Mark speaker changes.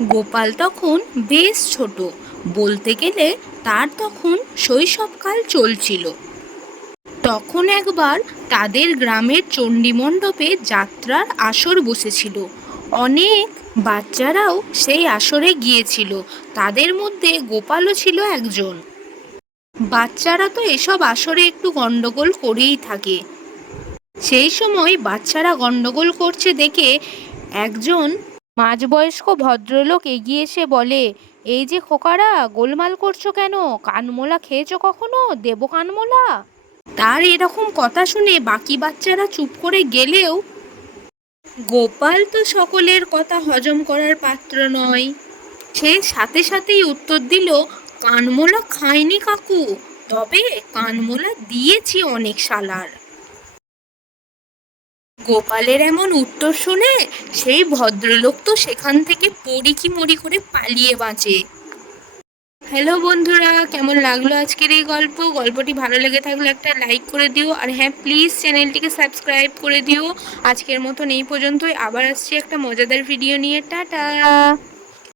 Speaker 1: গোপাল তখন বেশ ছোট। বলতে গেলে তার তখন শৈশবকাল চলছিল। তখন একবার তাদের গ্রামের চণ্ডীমণ্ডপে যাত্রার আসর বসেছিল। অনেক বাচ্চারাও সেই আসরে গিয়েছিল। তাদের মধ্যে গোপালও ছিল একজন। বাচ্চারা তো এসব আসরে একটু গন্ডগোল করেই থাকে। সেই সময় বাচ্চারা গন্ডগোল করছে দেখে একজন মাঝবয়স্ক ভদ্রলোক এগিয়ে এসে বলে, এই যে খোকারা, গোলমাল করছ কেন? কানমোলা খেয়েছো কখনো? দেবো কানমোলা? তার এরকম কথা শুনে বাকি বাচ্চারা চুপ করে গেলেও গোপাল তো সকলের কথা হজম করার পাত্র নয়। সে সাথে সাথেই উত্তর দিল, কানমোলা খায়নি কাকু, তবে কানমোলা দিয়েছি অনেক সালার গোপালের এমন উত্তর শুনে সেই ভদ্রলোক তো সেখান থেকে পড়ি কি মরি করে পালিয়ে বাঁচে। হ্যালো বন্ধুরা, কেমন লাগল আজকের এই গল্প? গল্পটি ভালো লেগে থাকলে একটা লাইক করে দিও আর হ্যাঁ প্লিজ চ্যানেলটিকে সাবস্ক্রাইব করে দিও। আজকের মতন এই পর্যন্তই, আবার আসছি একটা মজাদার ভিডিও নিয়ে। টাটা!